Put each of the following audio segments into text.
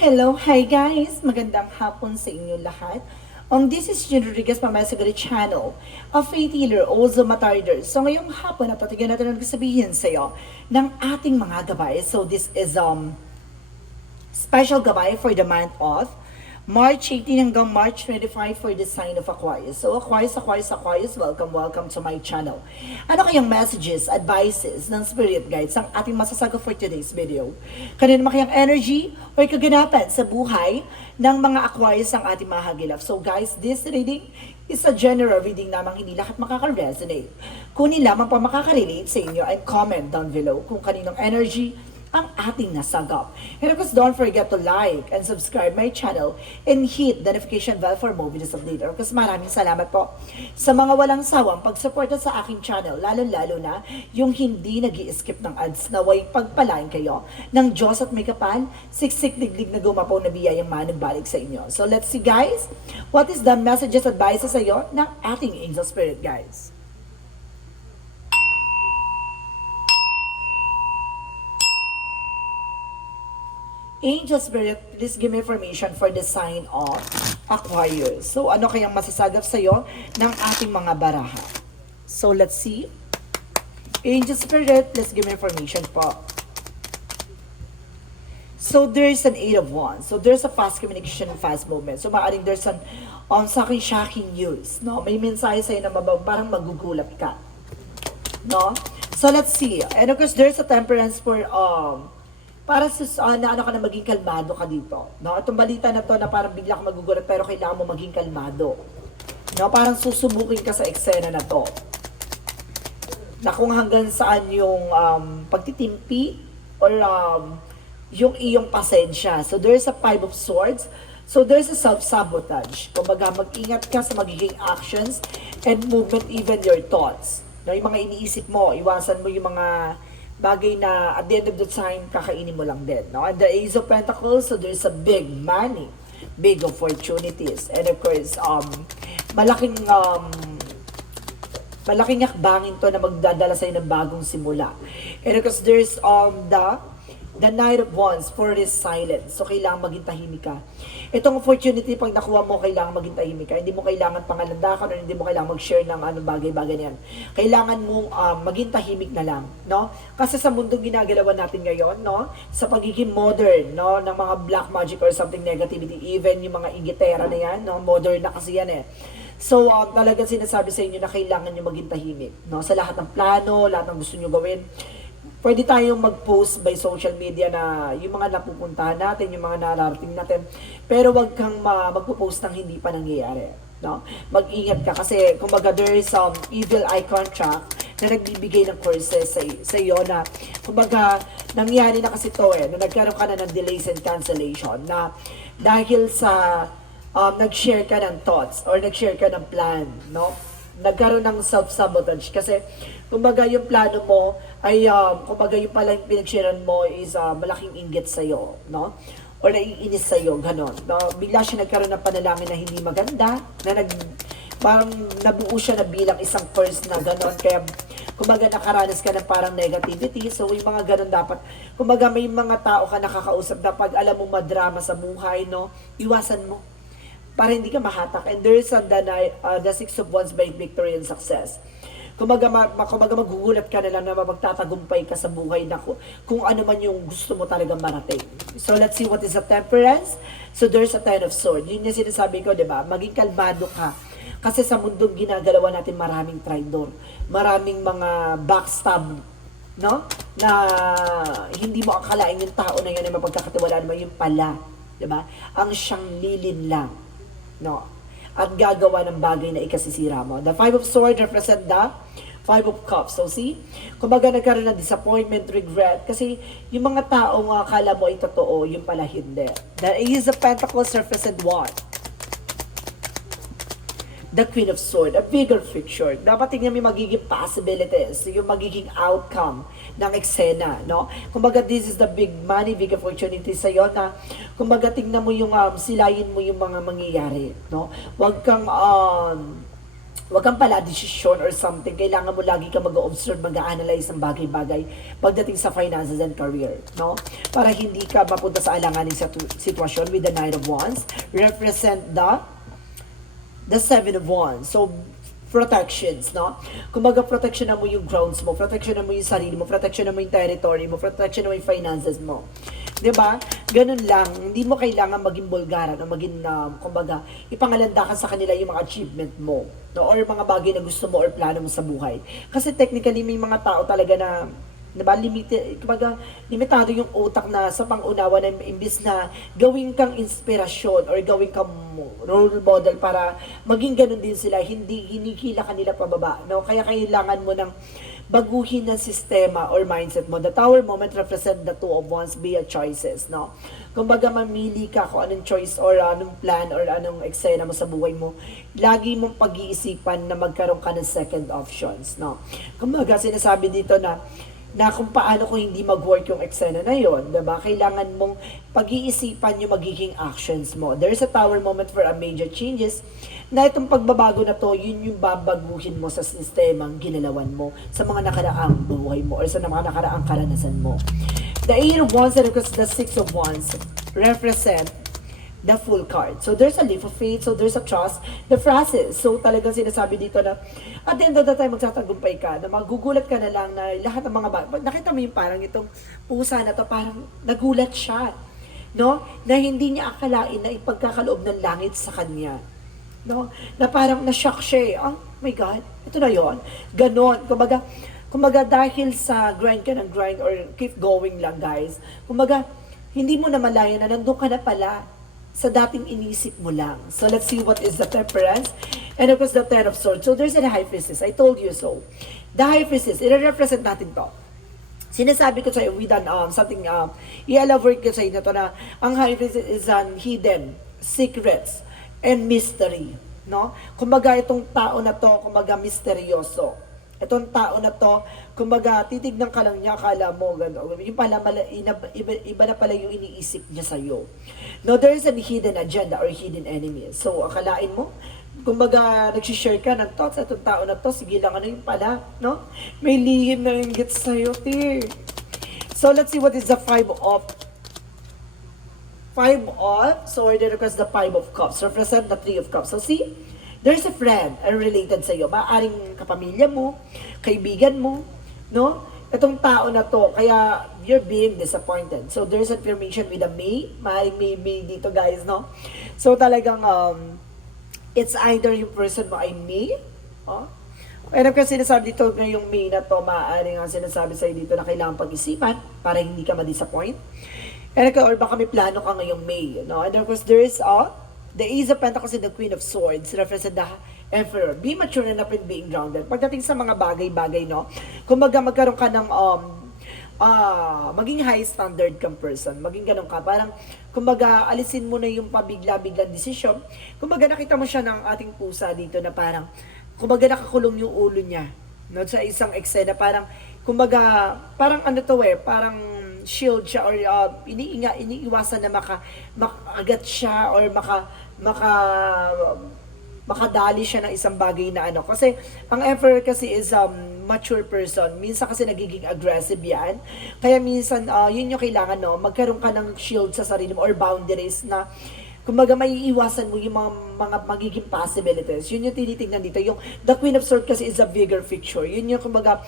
Hello, hi guys! Magandang hapon sa inyo lahat. This is June Rodriguez from my Sagari channel, a faith healer, also matarder. So ngayong hapon, napatigyan natin ang sabihin sa iyo ng ating mga gabay. So this is special gabay for the month of March 18 hanggang March 25 for the sign of Aquarius. So Aquarius, welcome to my channel. Ano kayang messages, advices ng spirit guides ang ating masasagot for today's video? Kanino makayang energy o kaganapan sa buhay ng mga Aquarius ang ating mahagilap. So guys, this reading is a general reading namang hindi lahat makaka-resonate. Kunin lamang pa makaka-relate sa inyo and comment down below kung kaninong energy ang ating nasagap. And of course, don't forget to like and subscribe my channel and hit the notification bell for more videos update. Of course, maraming salamat po sa mga walang sawang pagsuporta sa aking channel, lalo-lalo na yung hindi nag-i-skip ng ads. Naway pagpalain kayo ng Diyos at may kapal, siksik diglig na gumapaw na biyayang manugbalik sa inyo. So let's see guys, what is the messages, advices sa iyo ng ating angel spirit guys. Angel Spirit, please give me information for the sign of Aquarius. So, ano kayang masasagap sa'yo ng ating mga baraha? So, let's see. Angel Spirit, please give me information po. So, there's an 8 of Wands. So, there's a fast communication, fast movement. So, maaaring there's an sa akin shocking news. No? May mensahe sa'yo na parang magugulat ka. No? So, let's see. And of course, there's a temperance for para sa na ano ka na maging kalmado ka dito. No? Itong balita na to na parang bigla ka magugulat pero kailangan mo maging kalmado. No? Parang susubukin ka sa eksena na to. Na kung hanggang saan yung pagtitimpi or yung iyong pasensya. So there's a 5 of swords. So there's a self-sabotage. Kumbaga mag-ingat ka sa magiging actions and movement, even your thoughts. No? Yung mga iniisip mo, iwasan mo yung mga bagay na at the end of the time, kakainin mo lang din. No? And the Ace of Pentacles, so there's a big money, big opportunities. And of course, malaking hakbangin to na magdadala sa'yo ng bagong simula. And of course, there's the Knight of Wands for his silence. So, kailangan maging tahimik ka. Itong opportunity, pag nakuha mo, kailangan maging tahimik ka. Hindi mo kailangan pangalandakan o hindi mo kailangan mag-share ng bagay-bagay na yan. Kailangan mo maging tahimik na lang. No? Kasi sa mundong ginagalawan natin ngayon, no? Sa pagiging modern, no? Ng mga black magic or something negativity, even yung mga igitera na yan, no? Modern na kasi yan eh. So, talagang sinasabi sa inyo na kailangan nyo maging tahimik. No? Sa lahat ng plano, lahat ng gusto nyo gawin, pwede tayong mag-post by social media na yung mga napupuntahan natin, yung mga nararating natin. Pero wag kang magpo-post ng hindi pa nangyayari. No? Mag-ingat ka kasi kumbaga there is evil eye contract na nagbibigay ng courses sa iyo na kumbaga nangyari na kasi to na nagkaroon ka na ng delays and cancellation na dahil sa nag-share ka ng thoughts or nag-share ka ng plan, no? Nagkaroon ng self-sabotage kasi kumbaga yung plano mo ay kumbaga yung pala yung pinag-sharean mo is malaking inggit sa'yo, no? Or naiinis sa'yo, ganon. No? Bigla siya nagkaroon ng panalangin na hindi maganda, na parang nabuo siya na bilang isang curse na ganon. Kaya kumbaga nakaranas ka ng parang negativity. So yung mga ganon dapat, kumbaga may mga tao ka nakakausap na pag alam mo madrama sa buhay, no? Iwasan mo para hindi ka mahatak. And there is the 6 of Wands by victory and success. Kumbaga magugulat ka na lang na magtatagumpay ka sa buhay na kung ano man yung gusto mo talagang marating. So let's see what is the temperance. So there's a 10 of swords. Yun yung sinasabi ko, di ba? Maging kalmado ka. Kasi sa mundong ginagalawa natin maraming traitor. Maraming mga backstab, no? Na hindi mo akalain yung tao na yun ay mapagkakatiwalaan mo yung pala. Di ba? Ang siyang lilin lang. No? At gagawa ng bagay na ikasisira mo. The 5 of Swords represent the 5 of Cups. So see, kumbaga nagkaroon ng disappointment, regret, kasi yung mga taong akala mo ay totoo, yung pala hindi. The Ace of Pentacles represent what? The Queen of Swords, a bigger picture. Dapat tingnan mo yung magiging possibilities, yung magiging outcome ng eksena, no? Kumbaga, this is the big money, big opportunity sa'yo na, kumbaga, tingnan mo yung, silayin mo yung mga mangyayari, no? Huwag kang, Huwag kang pala desisyon or something. Kailangan mo lagi ka mag-observe, mag-analyze ng bagay-bagay pagdating sa finances and career, no? Para hindi ka mapunta sa alanganing sitwasyon with the Knight of Wands. Represent the Seven of Wands. So, protections, no? Kumbaga, protectionan mo yung grounds mo, protectionan mo yung sarili mo, protectionan mo yung territory mo, protectionan mo yung finances mo. 'Di ba? Ganun lang. Hindi mo kailangan maging bulgaran o maging, kumbaga, ipangalanda ka sa kanila yung mga achievement mo, no? Or mga bagay na gusto mo or plano mo sa buhay. Kasi technically, may mga tao talaga na, diba, limitado yung utak na sa pangunawa na imbis na gawin kang inspirasyon or gawin kang role model para maging ganun din sila, hindi hinikila kanila pababa, no? Kaya kailangan mo ng baguhin ng sistema or mindset mo. The Tower moment represent the Two of Wands via choices, no? Kumbaga, mamili ka kung anong choice or anong plan or anong eksena mo sa buhay mo. Lagi mong pag-iisipan na magkaroon ka ng second options, no? Kumbaga, sinasabi dito na kung paano kung hindi mag-work yung eksena na yon, diba? Kailangan mong pag-iisipan yung magiging actions mo. There's a Tower moment for a major changes na itong pagbabago na to, yun yung babaguhin mo sa sistemang ginalawan mo sa mga nakaraang buhay mo or sa mga nakaraang karanasan mo. The Eight of Wands and the Six of Wands represent the full card. So there's a leap of faith, so there's a trust, the phrases. So talagang sinasabi dito na at the end of the time magtatagumpay ka, na magugulat ka na lang na lahat ng mga nakita mo yung parang itong pusa na to, parang nagulat siya, no? Na hindi niya akalain na ipagkakaloob ng langit sa kanya, no? Na parang na-shock siya eh. Oh my God, ito na yon. Ganon. Kumbaga dahil sa grind ka ng grind or keep going lang, guys. Kumbaga, hindi mo na malaya na nandun ka na pala sa dating inisip mo lang. So let's see what is the Temperance. And of course, the Ten of Swords. So there's a High Priestess. I told you so. The High Priestess, i-represent natin to. Sinasabi ko sa'yo with something, i-elaborate ko sa'yo na to na ang High Priestess is hidden secrets and mystery, no? Kumbaga, itong tao na to, kumbaga, misteryoso. Itong tao na to, kumbaga, titignan ka lang niya, akala mo, gano'n. Yung pala, iba na pala yung iniisip niya sa'yo. No, there is a hidden agenda or hidden enemy. So, akalain mo, kumbaga, nagsishare ka ng thoughts, itong tao na to, sige lang, ano yung pala, no? May lihim na ringgit sa'yo, te. So, let's see what is the Five of Swords, and the Five of Cups. Represent the Three of Cups. So, see? There's a friend related sa iyo. Maaring kapamilya mo, kaibigan mo, no? Itong tao na to, kaya you're being disappointed. So there's affirmation with a May. Maaring May dito, guys, no? So talagang, it's either yung person mo ay May, oh? And of course, sinasabi dito ngayong May na to, maaaring ang sinasabi sa'yo dito na kailangan pag-isipan para hindi ka ma-disappoint. And or baka may plano ka ngayong May, no? And of course, there is the Ace of Pentacles and the Queen of Swords represent the Emperor. Be mature enough in being grounded. Pagdating sa mga bagay-bagay, no? Kumbaga magkaroon ka ng maging high standard kang person. Maging ganun ka. Parang, kumbaga, alisin mo na yung pabigla-biglang desisyon. Kumbaga, nakita mo siya ng ating pusa dito na parang, kumbaga, nakakulong yung ulo niya. No? Sa isang eksena, parang, kumbaga, parang ano to parang shield siya or iniiwasan na makagat siya or makadali siya ng isang bagay na ano. Kasi, ang Emperor kasi is mature person. Minsan kasi nagiging aggressive yan. Kaya minsan, yun yung kailangan, no? Magkaroon ka ng shield sa sarili mo or boundaries na kumbaga maiiwasan mo yung mga magiging possibilities. Yun yung tinitingnan dito. Yung the Queen of Swords kasi is a bigger picture. Yun yung kumbaga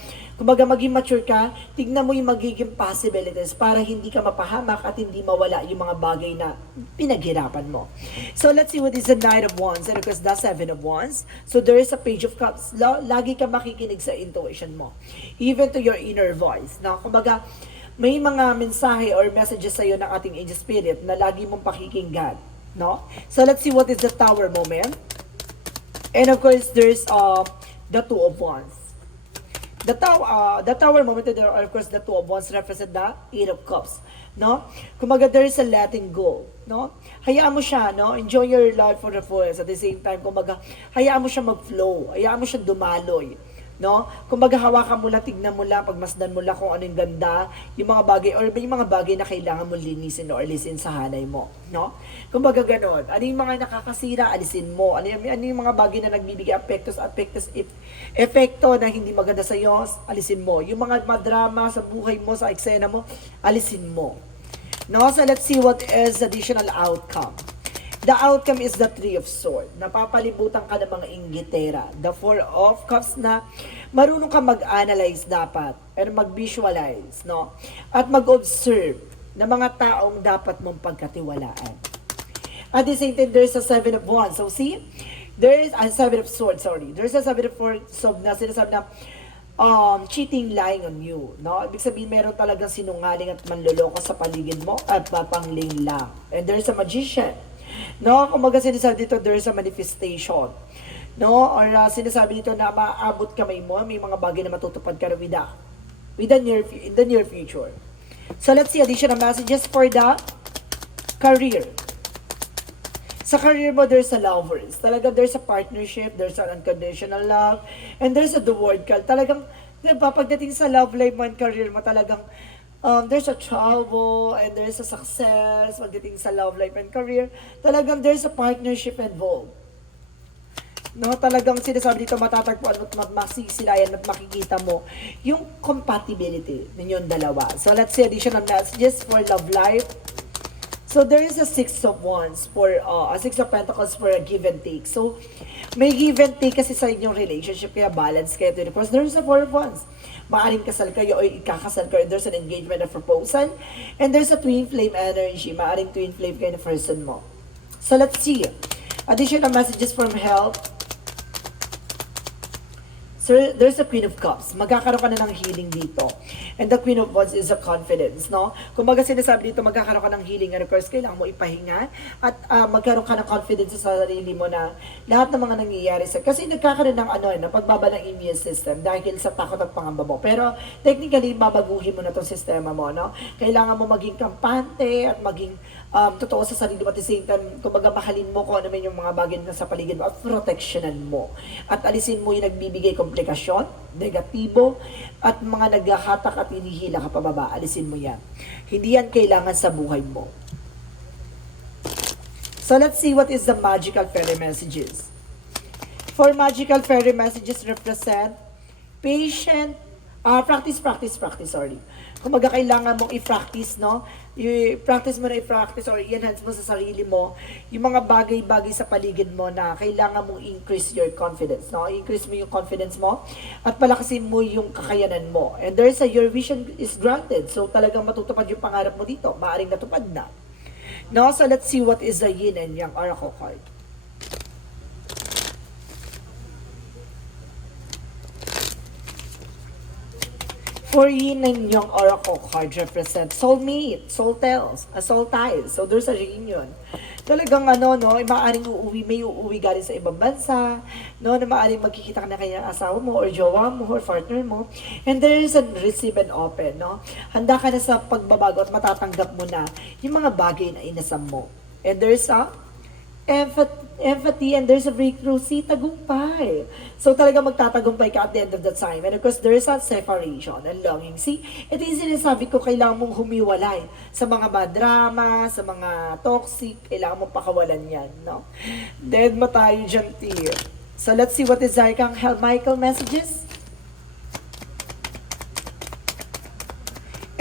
maging mature ka, tignan mo yung magiging possibilities para hindi ka mapahamak at hindi mawala yung mga bagay na pinaghirapan mo. So let's see what is the Knight of Wands and of course the Seven of Wands. So there is a Page of Cups. Lagi ka makikinig sa intuition mo. Even to your inner voice. No? Kumbaga, may mga mensahe or messages sa'yo ng ating angel spirit na lagi mong pakikinggan. No? So let's see what is the Tower moment. And of course, there's the Two of Wands. The Tower moment, and of course, the Two of Wands represent the Eight of Cups. No? Kumaga, there is a letting go. No? Hayaan mo siya, no? Enjoy your life for the fullest. At the same time, kumaga, hayaan mo siya mag-flow. Hayaan mo siya dumaloy. no? Kung maghahawakan mo lang, tignan mo lang, pagmasdan mo lang kung ano yung ganda, yung mga bagay, or yung mga bagay na kailangan mo linisin or alisin sa hanay mo, no? Kung baga ganon, ano yung mga nakakasira, alisin mo. Ano yung mga bagay na nagbibigay epekto na hindi maganda sa iyo, alisin mo. Yung mga madrama sa buhay mo, sa eksena mo, alisin mo. No? So let's see what is additional outcome. The outcome is the Three of Swords. Napapalibutan ka ng mga inggitera. The Four of Cups na marunong ka mag-analyze dapat and mag-visualize, no? At mag-observe ng mga taong dapat mong pagkatiwalaan. At the same time, there's a Seven of Wands. So see, there is a Seven of Swords, sorry. There's a Seven of Swords na sinasabi na cheating, lying on you, no? Ibig sabihin, meron talagang sinungaling at manloloko sa paligid mo at papangling lang. And there's a Magician. No, kumbaga sinasabi dito, there is a manifestation. No, or sinasabi dito na maaabot kamay mo, may mga bagay na matutupad ka na in the near future. So let's see additional messages for the career. Sa career mo, there's a lovers. Talaga, there's a partnership, there's an unconditional love, and there's a the word call. Talagang, diba, pagdating sa love life mo and career mo, talagang there's a trouble and there's a success pagdating sa love life and career. Talagang there's a partnership involved. No, talagang sinasabi dito matatagpuan at masisilayan at makikita mo yung compatibility ninyong dalawa. So let's see additional messages for love life. So there is a Six of Wands for a Six of Pentacles for a give and take. So may give and take kasi sa inyong relationship, kaya balance kayo. Because there is a Four of Wands. Maaring kasal kayo o ikakasal kayo. There's an engagement, a proposal. And there's a twin flame energy. Maaring twin flame kayo na person mo. So let's see. Additional messages from health. So there's a Queen of Cups. Magkakaroon ka na ng healing dito. And the Queen of Wands is a confidence, no? Kung baga sinasabi dito, magkakaroon ka ng healing. And of course, kailangan mo ipahinga. At magkaroon ka ng confidence sa sarili mo na lahat ng mga nangyayari sa... Kasi nagkakaroon ng pagbaba ng immune system dahil sa takot at pangamba mo. Pero technically, babaguhin mo na itong sistema mo, no? Kailangan mo maging kampante at maging totoo sa sarili mo at the same time, kumbaga mahalin mo kung ano man yung mga bagay na sa paligid mo at protectionan mo. At alisin mo yung nagbibigay komplikasyon, negatibo, at mga naghahatak at hinihila ka pababa. Alisin mo yan. Hindi yan kailangan sa buhay mo. So let's see what is the magical fairy messages. For magical fairy messages represent patient, practice, sorry. Kung kailangan mong i-practice, no? I-practice mo na i-practice or i-enhance mo sa sarili mo yung mga bagay-bagay sa paligid mo na kailangan mong increase your confidence, no? Increase mo yung confidence mo at palakasin mo yung kakayanan mo. And there's your vision is granted. So talagang matutupad yung pangarap mo dito. Maaring natupad na. No? So let's see what is the yin and yang oracle card. For yin and yang oracle card represent soulmate, soul ties. So there's a reunion. Talagang maaaring may uuwi galing sa ibang bansa, no, na maaaring magkikita ka na kaya asawa mo or jowa mo or partner mo. And there is a receive and open, no. Handa ka na sa pagbabago at matatanggap mo na yung mga bagay na inasam mo. And there's a empathy and there's a breakthrough, see, tagumpay. So talaga magtatagumpay ka at the end of the time. And of course, there is a separation and longing. See, ito yung sinasabi ko, kailangan mong humiwalay sa mga madrama, sa mga toxic, kailangan mong pakawalan yan, no? Dead mo tayo dyan, dear. So let's see what is Archangel Michael messages.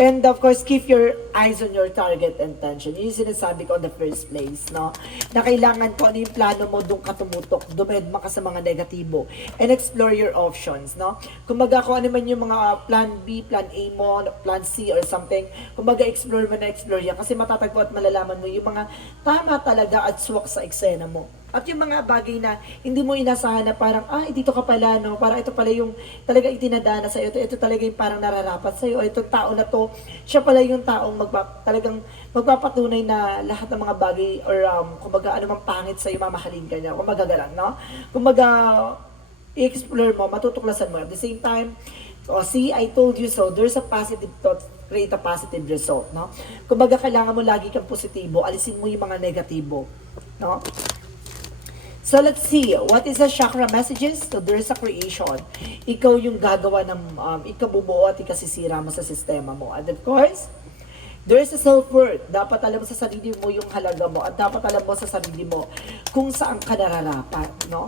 And of course, keep your eyes on your target and tension. Yun yung sinasabi ko on the first place, no? Na kailangan ko ano yung plano mo, doon ka tumutok, dumedma ka sa mga negatibo, and explore your options, no? Kumbaga kung ano man yung mga plan B, plan A mo, plan C or something, kumbaga explore mo na explore yan, kasi matatagpo at malalaman mo yung mga tama talaga at swak sa eksena mo. At yung mga bagay na hindi mo inasahan na parang, dito ka pala, no? Parang ito pala yung talaga itinadana sa'yo. Ito talaga yung parang nararapat sa'yo. Itong tao na to, siya pala yung taong talagang magpapatunay na lahat ng mga bagay or kumbaga ano mang pangit sa'yo, mamahalin ka niya. Kumbaga galang, no? Kumbaga, i-explore mo, matutuklasan mo. At the same time, see, I told you so. There's a positive thought, create a positive result, no? Kumbaga, kailangan mo lagi kang positibo. Alisin mo yung mga negatibo, no? So let's see, what is the chakra messages? So there's a creation. Ikaw yung gagawa ng, ikabubuo at ikasisira mo sa sistema mo. And of course, there's a self-worth. Dapat alam mo sa sarili mo yung halaga mo at dapat alam mo sa sarili mo kung saan ka nararapat, no?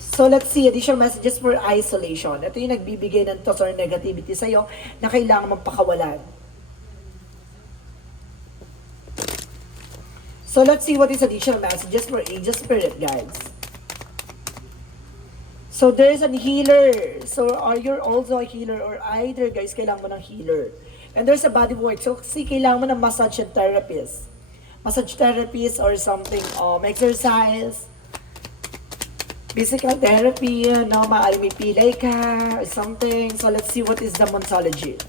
So let's see, additional messages for isolation. Ito yung nagbibigay ng thoughts or negativity sa'yo na kailangan mong pakawalan. So let's see what is additional messages for angel spirit, guys. So there's a healer. So are you also a healer or either, guys, kailangan mo ng healer. And there's a body work. So kasi kailangan mo ng massage therapist. Massage therapist or something, exercise, physical therapy, no, maaari may pilay ka or something. So let's see what is the Monsology.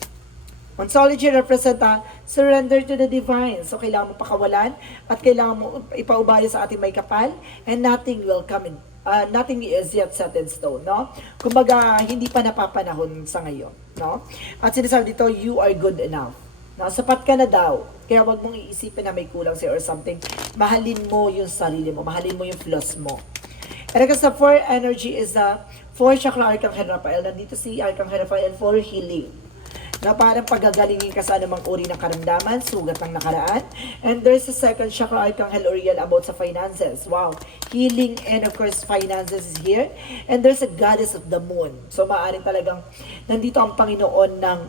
Monsology represent surrender to the divine. So kailangan mo pakawalan at kailangan mo ipaubaya sa ating may kapal and nothing will come in. Nothing is yet set in stone, no? Kumbaga, hindi pa napapanahon sa ngayon, no? At sinasabi dito, you are good enough. No? Sapat ka na daw. Kaya wag mong iisipin na may kulang sa'yo or something. Mahalin mo yung sarili mo. Mahalin mo yung flaws mo. And because the fourth energy is the fourth chakra Archangel Raphael. Nandito si Archangel Raphael for healing. Na parang pagagalingin ka sa anumang uri ng karamdaman, sugat ng nakaraan. And there's a second chakra Archangel Uriel about sa finances. Wow. Healing and of course finances is here. And there's a goddess of the moon. So maaaring talagang nandito ang Panginoon ng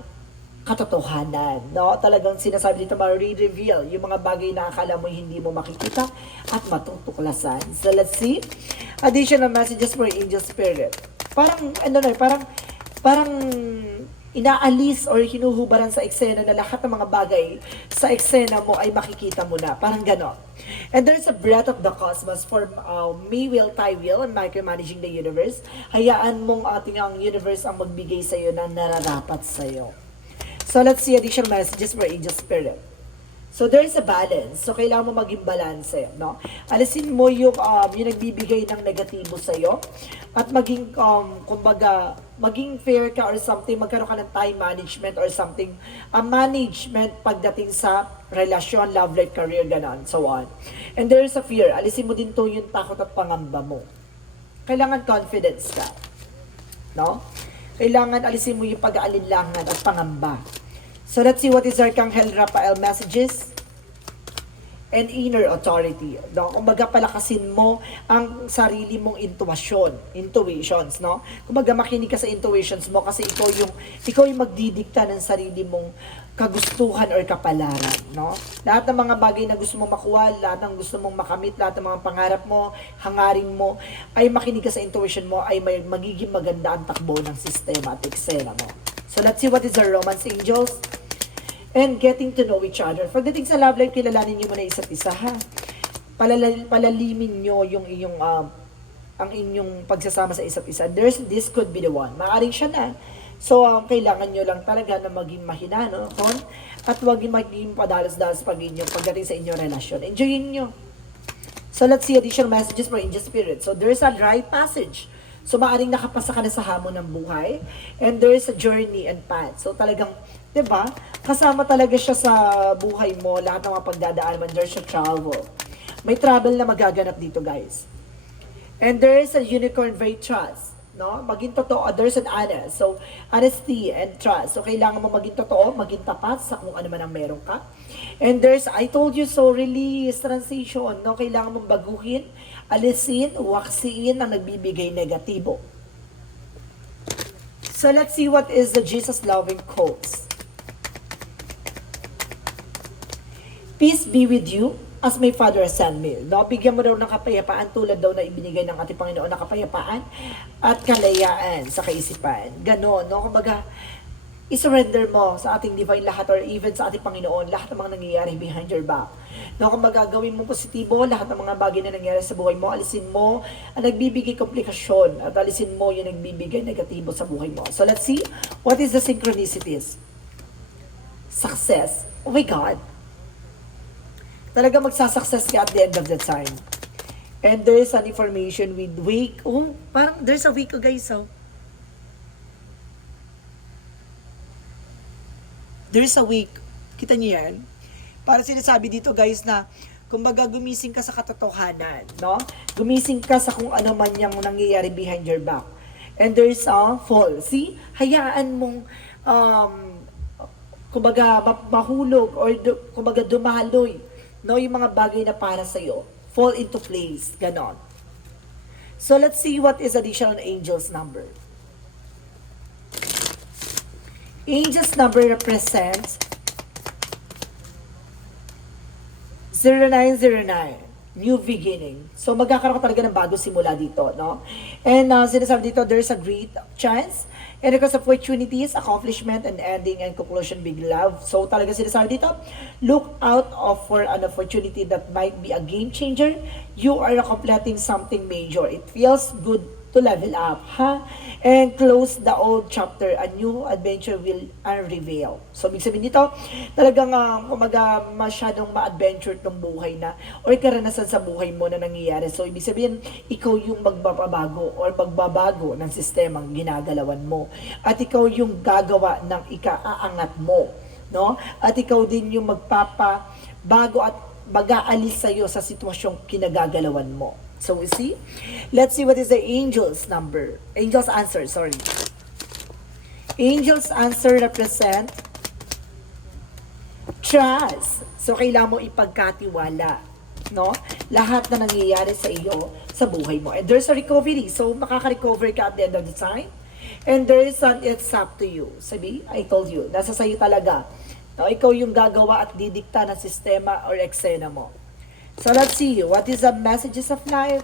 katotohanan, no? Talagang sinasabi dito, ma-reveal yung mga bagay na akala mo hindi mo makikita at matutuklasan. So let's see. Additional messages for angel spirit. Parang, parang inaalis or hinuhubaran sa eksena na lahat ng mga bagay sa eksena mo ay makikita mo na. Parang gano'n. And there's a breath of the cosmos for me will, Ty will, and micromanaging the universe. Hayaan mong ating ang universe ang magbigay sa'yo na nararapat sa'yo. So let's see additional messages for angel spirit. So there is a balance. So kailangan mo maging balance, no? Alisin mo yung nagbibigay ng negatibo sa iyo at maging kumbaga maging fair ka or something, magkaroon ka ng time management or something, management pagdating sa relasyon, love life, career, ganon, so on. And there is a fear. Alisin mo din to yung takot at pangamba mo. Kailangan confidence ka, no? Kailangan alisin mo yung pag-aalinlangan at pangamba. So let's see what is Archangel Raphael messages and inner authority. No? Kumbaga palakasin mo ang sarili mong intuitions, no? Kumbaga makinig ka sa intuitions mo kasi ikaw yung magdidikta ng sarili mong kagustuhan or kapalaran, no? Lahat ng mga bagay na gusto mong makuha, lahat ng gusto mong makamit, lahat ng mga pangarap mo, hangarin mo, ay makinig ka sa intuition mo, ay magiging maganda ang takbo ng sistema at eksena mo. So let's see what is the romance angels and getting to know each other. Pagdating sa love life, kilalanin niyo muna isa't isa, ha? Palalimin niyo yung iyong ang inyong pagsasama sa isa't isa. This could be the one. Maaring siya na. So kailangan niyo lang talaga na maging mahinahon at huwag maging padalos-dalos pagdating sa inyong relasyon. Enjoyin niyo. So let's see additional messages for angel spirit. So there's a dry passage. So, maaaring nakapasa ka na sa hamon ng buhay. And there is a journey and path. So, talagang, diba? Kasama talaga siya sa buhay mo. Lahat ng mga pagdadaan man, there's a travel. May travel na magaganap dito, guys. And there is a unicorn very trust. No? Maging totoo. There's an honest. So, honesty and trust. So, kailangan mo maging totoo, maging tapat sa kung ano man ang meron ka. And there's, I told you so, release, transition. No? Kailangan mong baguhin, alisin, waksiin ang nagbibigay negatibo. So let's see what is the Jesus loving quotes. Peace be with you as my Father has sent me. No, bigyan mo daw ng kapayapaan tulad daw na ibinigay ng ating Panginoon na kapayapaan at kalayaan sa kaisipan. Ganon, no? Kumbaga, i-surrender mo sa ating divine lahat or even sa ating Panginoon lahat ng mga nangyayari behind your back. No, kung magagawin mo positibo, lahat ng mga bagay na nangyayari sa buhay mo, alisin mo ang nagbibigay komplikasyon at alisin mo yung nagbibigay negatibo sa buhay mo. So let's see, what is the synchronicities? Success. Oh my God. Talaga magsasuccess ka at the end of the time. And there is an information with wake. Oh, parang there's a wake, guys, oh. There is a week. Kita niyo yan? Para sinasabi dito, guys, na Kumbaga, gumising ka sa katotohanan, no? Gumising ka sa kung ano man yung nangyayari behind your back. And there's a fall. See? Hayaan mong, kumbaga, mahulog or kumbaga, dumaloy, no? Yung mga bagay na para sa'yo. Fall into place. Ganon. So, let's see what is additional angel's number. Angel's number represents 0909, new beginning. So magkakaroon ka talaga ng bago simula dito, no? And sinasabi dito, there's a great chance and because of opportunities, accomplishment, and ending and conclusion, big love. So talaga sinasabi dito, look out for an opportunity that might be a game changer. You are completing something major. It feels good to level up, ha? And close the old chapter, a new adventure will unreveal. So, ibig sabihin dito, talagang kumaga masyadong ma-adventure tong buhay na or karanasan sa buhay mo na nangyayari. So, ibig sabihin, ikaw yung magbabago or magbabago ng sistemang ginagalawan mo. At ikaw yung gagawa ng ikaaangat mo, no? At ikaw din yung magpapabago at mag-aalis sa'yo sa sitwasyong kinagagalawan mo. So we see, let's see what is the angel's number. Angel's answer, sorry. Angel's answer represent trust. So kailangan mo ipagkatiwala, no? Lahat na nangyayari sa iyo sa buhay mo. And there's a recovery. So makaka-recover ka at the end of the time. And there is an it's up to you. Sabi, I told you, nasa sayo talaga. No, ikaw yung gagawa at didikta ng sistema or eksena mo. So let's see, what is the messages of life?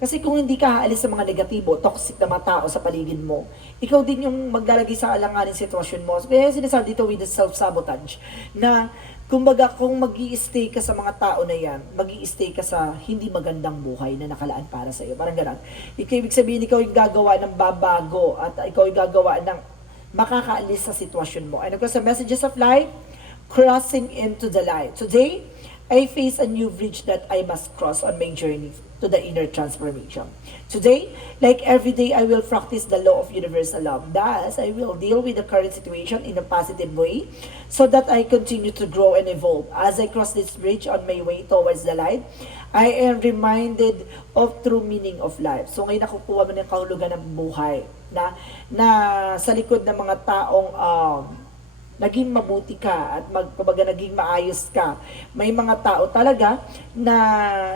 Kasi kung hindi ka haalis sa mga negatibo, toxic na mga tao sa paligid mo, ikaw din yung maglalagay sa alanganin sitwasyon mo. Kaya sinasabi dito with the self-sabotage, na kumbaga kung mag-i-stay ka sa mga tao na yan, mag-i-stay ka sa hindi magandang buhay na nakalaan para sa iyo. Parang ganun. Ibig sabihin, ikaw yung gagawa ng babago at ikaw yung gagawa ng makakaalis sa sitwasyon mo. And of course, the messages of life, crossing into the light. Today, I face a new bridge that I must cross on my journey to the inner transformation. Today, like every day, I will practice the law of universal love. Thus, I will deal with the current situation in a positive way so that I continue to grow and evolve. As I cross this bridge on my way towards the light, I am reminded of true meaning of life. So ngayon nakukuha mo ng kahulugan ng buhay na sa likod ng mga taong naging mabuti ka at kumbaga naging maayos ka. May mga tao talaga na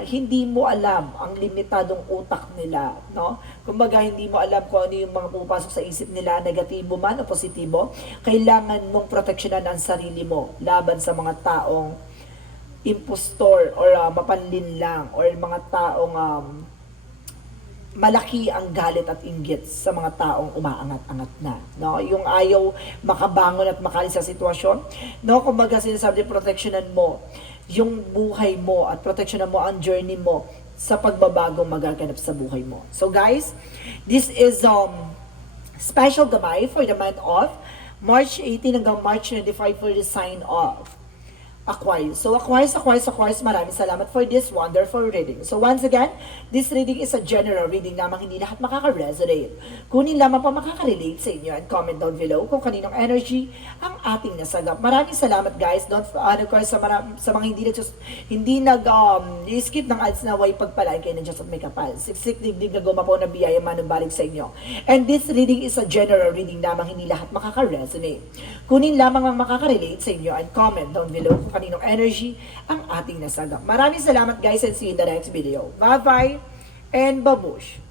hindi mo alam ang limitadong utak nila, no? Kumbaga hindi mo alam kung ano yung mga pumapasok sa isip nila, negatibo man o positibo. Kailangan mong proteksyonan ang sarili mo laban sa mga taong impostor or mapanlinlang or mga taong malaki ang galit at inggit sa mga taong umaangat-angat na, no? Yung ayaw makabangon at makalis sa sitwasyon, no? Kumbaga sinasabi, protectionan mo yung buhay mo at protectionan mo ang journey mo sa pagbabagong magaganap sa buhay mo. So guys, this is special gabay for the month of March 18 hanggang March 25 for the sign of Aquarius. So Aquarius, maraming salamat for this wonderful reading. So once again, this reading is a general reading lamang, hindi lahat makaka-resonate. Kunin lamang pa makaka-relate sa inyo and comment down below kung kaninong energy ang ating nasagap. Maraming salamat guys. Don't of course sa mga hindi nag-skip ng ads na way pagpalaan kayo ng Diyos at may kapal. Siksik digdig na gumapaw na biyaya manubalik sa inyo. And this reading is a general reading lamang, hindi lahat makaka-resonate. Kunin lamang ang makaka-relate sa inyo and comment down below kung kaninong energy ang ating nasagap. Maraming salamat guys and see you in the next video. Bye-bye and babush!